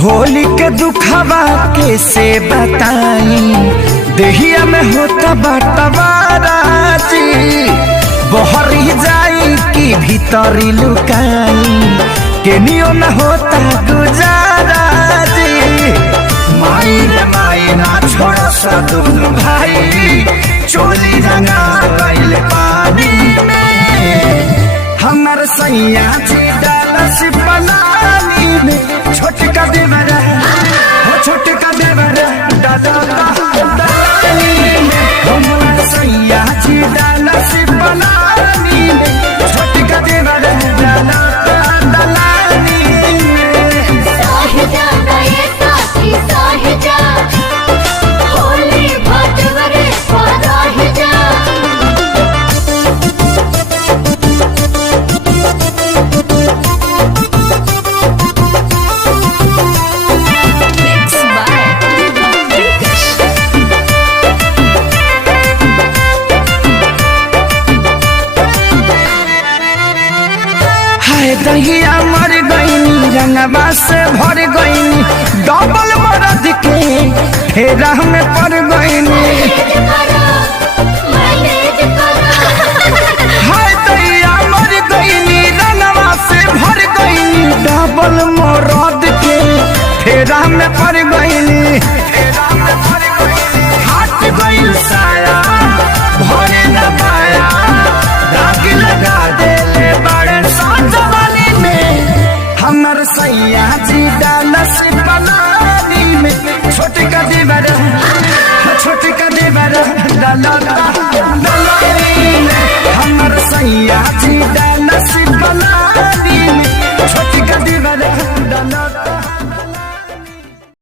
होली के दुखवा कैसे बताई, देहिया में होता बटवाराजी, बहरी जाई कि भीतरी लुकाई, केनियो न होता गुजाराजी। माई रे माई ना छोड़ा सा दोनों भाई, चोली रंगा गइल पानी में, हमर सैया जी डालस पलानी में, छोटका देवर हो छोटका देवर दलानी में, हमर सैया जी डालस पलानी में, छोटका देवर दलानी में। साहिजा गए साथी साहिजा, होली भटवरे साहिजा। दहिया मर गईनी रंगवा से भर गईनी, डबल मरद के फेरा में पड़ गईनी।